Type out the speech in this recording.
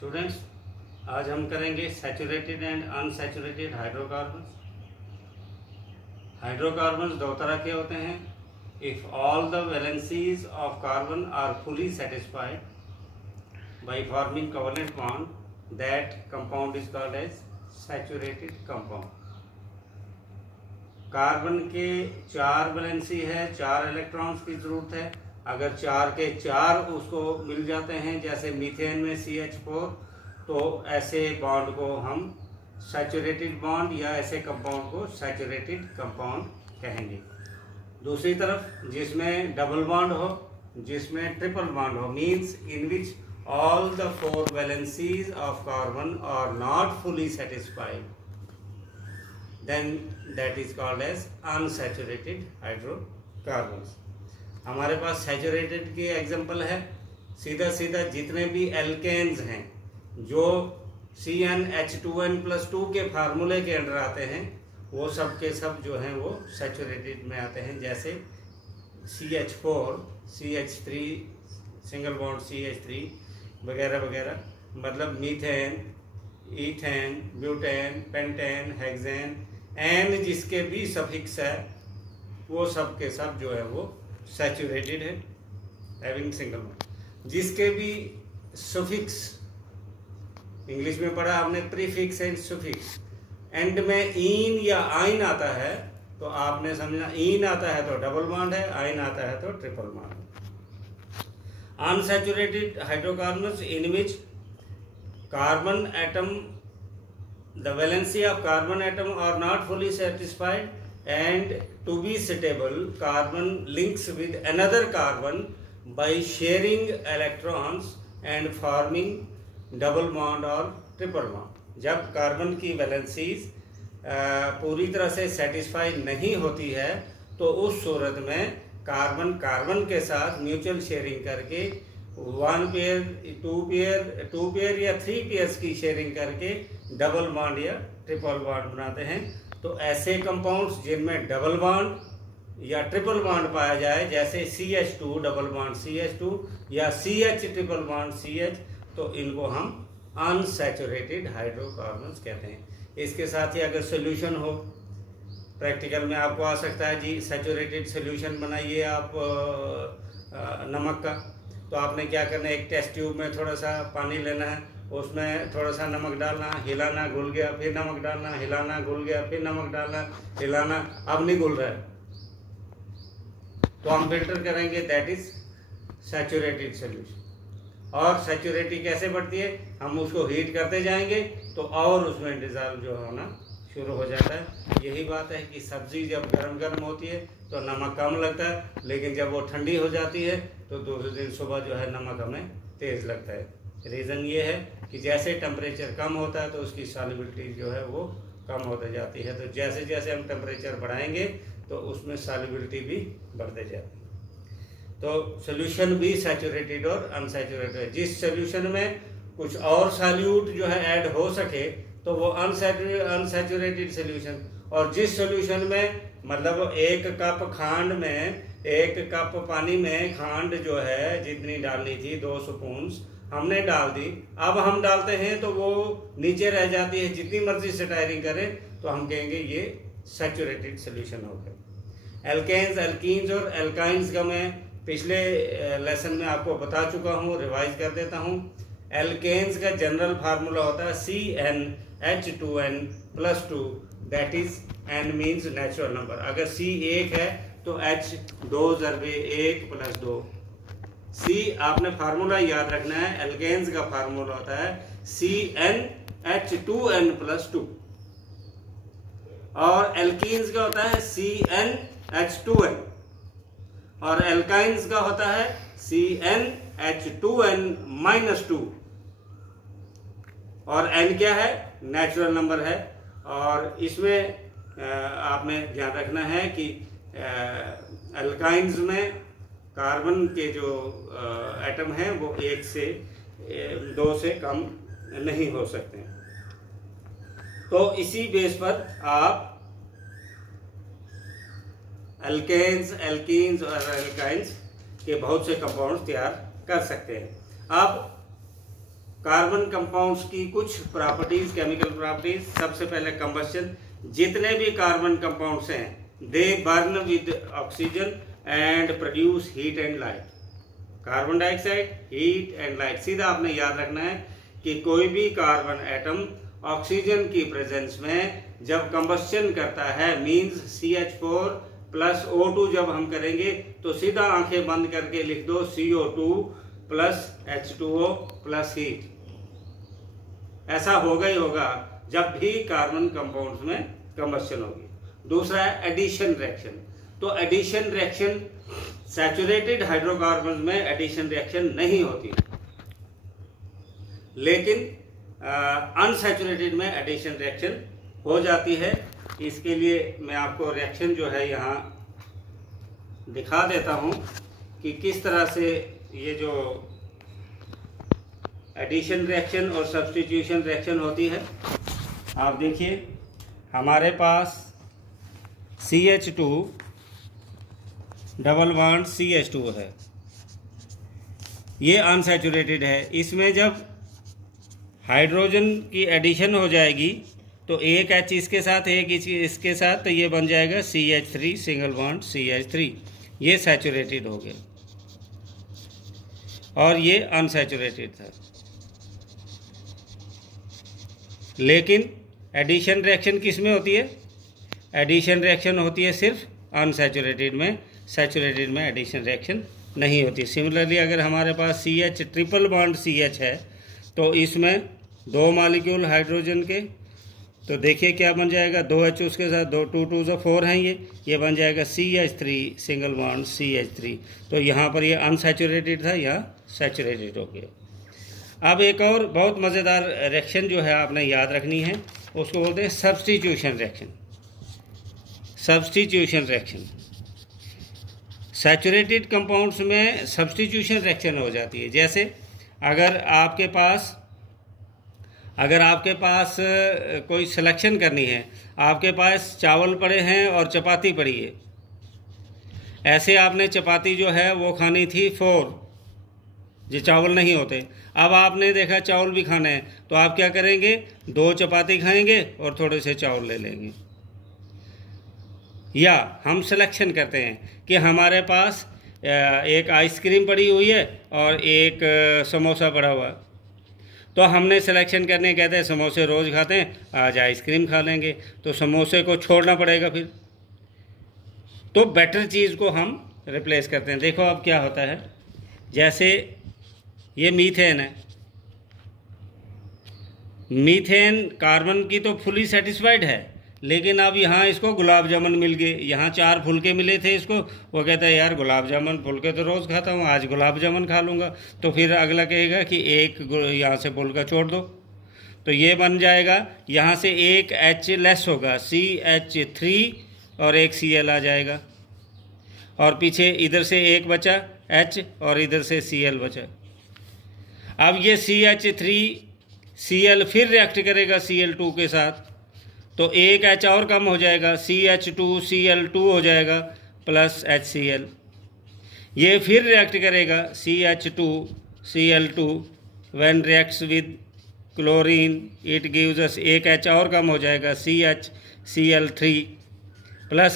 Students, आज हम करेंगे saturated and unsaturated hydrocarbons. Hydrocarbons दो तरह के होते हैं। If all the valencies of carbon are fully satisfied by forming covalent bond, that compound is called as saturated compound. Carbon के 4 वैलेंसी है, 4 इलेक्ट्रॉन्स की जरूरत है। अगर 4 के 4 उसको मिल जाते हैं, जैसे मीथेन में CH4, तो ऐसे बॉन्ड को हम सैचुरेटेड बॉन्ड या ऐसे कंपाउंड को सैचुरेटेड कंपाउंड कहेंगे। दूसरी तरफ जिसमें डबल बॉन्ड हो, जिसमें ट्रिपल बॉन्ड हो, means in which all the 4 valencies of carbon are not fully satisfied, then that is called as unsaturated hydrocarbons. हमारे पास सैचुरेटेड के एग्जांपल है, सीधा सीधा जितने भी एल्केन्स हैं जो CnH2n+2 के फार्मूले के अंडर आते हैं, वो सब के सब जो हैं वो सैचुरेटेड में आते हैं। जैसे CH4, CH3, single bond CH3 वगैरह वगैरह, मतलब methane, ethane, butane, pentane, hexane, ane जिसके भी सफिक्स है, वो सब के सब जो है वो सैचुरेटेड है, हैविंग सिंगल बॉन्ड। जिसके भी सुफिक्स, इंग्लिश में पढ़ा हमने प्रीफिक्स एंड सुफिक्स, एंड में इन या आइन आता है, तो आपने समझना इन आता है तो डबल बॉन्ड है, आइन आता है तो ट्रिपल बॉन्ड है। Unsaturated hydrocarbons in which carbon atom, the valency of carbon atom are not fully satisfied, and to be suitable carbon links with another carbon by sharing electrons and forming double bond or triple bond। जब carbon की valencies पूरी तरह से satisfy नहीं होती है, तो उस सूरत में कार्बन कार्बन के साथ म्यूचुअल शेयरिंग करके 1 पेयर, 2 पेयर या 3 पेयर्स की शेयरिंग करके डबल बॉन्ड या ट्रिपल बॉन्ड बनाते हैं। तो ऐसे कंपाउंड्स जिनमें डबल बॉन्ड या ट्रिपल बॉन्ड पाया जाए, जैसे CH2 डबल बॉन्ड CH2 या CH ट्रिपल बॉन्ड CH, तो इनको हम अनसैचुरेटेड हाइड्रोकार्बन्स कहते हैं। इसके साथ ही अगर सोल्यूशन हो, प्रैक्टिकल में आपको आ सकता है जी सैचुरेटेड सोल्यूशन बनाइए आप नमक का, तो आपने क्या करना है, एक टेस्ट ट्यूब में थोड़ा सा पानी लेना है, उसमें थोड़ा सा नमक डालना, हिलाना, घुल गया, फिर नमक डालना, हिलाना, घुल गया, फिर नमक डालना, हिलाना, अब नहीं घुल रहा है, तो हम फिल्टर करेंगे, दैट इज सैचुरेटेड सोल्यूशन। और सैचुरेटी कैसे बढ़ती है, हम उसको हीट करते जाएंगे तो और उसमें डिजॉल्व जो होना शुरू हो जाता है। यही बात है कि सब्जी जब गरम गरम होती है तो नमक कम लगता है, लेकिन जब वो ठंडी हो जाती है तो दूसरे दिन सुबह जो है नमक हमें तेज़ लगता है। रीज़न ये है कि जैसे टेम्परेचर कम होता है तो उसकी सॉल्युबिलिटी जो है वो कम होती जाती है। तो जैसे जैसे हम टेम्परेचर बढ़ाएंगे तो उसमें सॉल्युबिलिटी भी बढ़ते जाती है। तो सोल्यूशन भी सैचुरेटेड और अनसैचुरेटेड है। जिस सोल्यूशन में कुछ और सॉल्यूट जो है ऐड हो सके तो वो अनसैचुरेटेड सोल्यूशन, और जिस सोल्यूशन में मतलब 1 कप खांड में 1 कप पानी में खांड जो है जितनी डालनी थी 2 स्पून हमने डाल दी, अब हम डालते हैं तो वो नीचे रह जाती है, जितनी मर्जी स्टायरिंग करें तो हम कहेंगे ये सैचुरेटेड सोल्यूशन हो गया। एल्केन्स, एल्कीन्स और एल्काइंस का मैं पिछले लेसन में आपको बता चुका हूँ, रिवाइज कर देता हूँ। एल्केन्स का जनरल फार्मूला होता है CnH2n+2, that is n means natural number. अगर C 1 है तो H 2 × 1 + 2। C आपने फार्मूला याद रखना है, एल्केन्स का फार्मूला होता है CnH2n+2, और एल्कीन्स का होता है CnH2n, और एल्काइंस का होता है CnH2n-2, और N क्या है, नेचुरल नंबर है। और इसमें आपने ध्यान रखना है कि एल्काइंस में कार्बन के जो एटम हैं वो 1 से 2 से कम नहीं हो सकते। तो इसी बेस पर आप एल्केन्स, एल्कीन्स और एल्काइंस के बहुत से कंपाउंड्स तैयार कर सकते हैं। अब कार्बन कंपाउंड्स की कुछ प्रॉपर्टीज, केमिकल प्रॉपर्टीज। सबसे पहले कंबस्शन। जितने भी कार्बन कंपाउंड्स हैं दे burn with oxygen and produce heat and light. Carbon dioxide, heat and light. सीधा आपने याद रखना है कि कोई भी कार्बन एटम ऑक्सीजन की प्रेजेंस में जब कंबस्शन करता है मींस CH4 प्लस O2 जब हम करेंगे तो सीधा आंखें बंद करके लिख दो CO2 plus H2O plus heat. ऐसा होगा ही होगा जब भी कार्बन कंपाउंड्स में कंबस्शन होगी। दूसरा है एडिशन रिएक्शन। तो एडिशन रिएक्शन सैचुरेटेड हाइड्रोकार्बन में एडिशन रिएक्शन नहीं होती, लेकिन अनसैचुरेटेड में एडिशन रिएक्शन हो जाती है। इसके लिए मैं आपको रिएक्शन जो है यहाँ दिखा देता हूँ कि किस तरह से ये जो एडिशन रिएक्शन और सब्स्टिट्यूशन रिएक्शन होती है। आप देखिए हमारे पास CH2 डबल बॉन्ड CH2 है, ये अनसैचुरेटेड है। इसमें जब हाइड्रोजन की एडिशन हो जाएगी तो एक H इसके साथ एक इसके साथ, तो ये बन जाएगा CH3 सिंगल बॉन्ड CH3। ये सैचुरेटेड हो गया और ये अनसैचुरेटेड था। लेकिन एडिशन रिएक्शन किस में होती है? एडिशन रिएक्शन होती है सिर्फ अनसैचुरेटेड में, सैचुरेटेड में एडिशन रिएक्शन नहीं होती। सिमिलरली अगर हमारे पास CH ट्रिपल बॉन्ड CH है तो इसमें 2 मॉलिक्यूल हाइड्रोजन के, तो देखिए क्या बन जाएगा, 2 H उसके साथ 2 2 2 से 4 हैं, ये बन जाएगा CH3 सिंगल बॉन्ड CH3। तो यहाँ पर ये अनसैचुरेटेड था, यहाँ सैचुरेटेड हो गया। अब एक और बहुत मज़ेदार रिएक्शन जो है आपने याद रखनी है, उसको बोलते हैं substitution reaction. Substitution reaction saturated compounds में सब्स्टिट्यूशन रिएक्शन हो जाती है। जैसे अगर आपके पास कोई सिलेक्शन करनी है, आपके पास चावल पड़े हैं और चपाती पड़ी है। ऐसे आपने चपाती जो है वो खानी थी 4, जो चावल नहीं होते। अब आपने देखा चावल भी खाने हैं, तो आप क्या करेंगे, 2 चपाती खाएंगे और थोड़े से चावल ले लेंगे। या हम सिलेक्शन करते हैं कि हमारे पास एक आइसक्रीम पड़ी हुई है और एक समोसा पड़ा हुआ है, तो हमने सिलेक्शन करने कहते हैं समोसे रोज़ खाते हैं, आज आइसक्रीम खा लेंगे, तो समोसे को छोड़ना पड़ेगा फिर। तो बेटर चीज़ को हम रिप्लेस करते हैं। देखो अब क्या होता है, जैसे ये मीथेन है। मीथेन कार्बन की तो फुली सेटिस्फाइड है, लेकिन अब यहाँ इसको गुलाब जामुन मिल गए। यहाँ 4 फुलके मिले थे इसको, वो कहता है यार गुलाब जामुन फुलके तो रोज़ खाता हूँ, आज गुलाब जामुन खा लूँगा। तो फिर अगला कहेगा कि एक यहाँ से फुलका छोड़ दो, तो ये बन जाएगा, यहाँ से एक H लेस होगा, CH3 और एक Cl आ जाएगा, और पीछे इधर से एक बचा H और इधर से Cl बचा। अब ये CH3Cl फिर रिएक्ट करेगा Cl2 के साथ, तो एक H और कम हो जाएगा, CH2Cl2 हो जाएगा प्लस HCl। ये फिर रिएक्ट करेगा CH2Cl2, when reacts with chlorine it gives us, एक H और कम हो जाएगा CHCl3 प्लस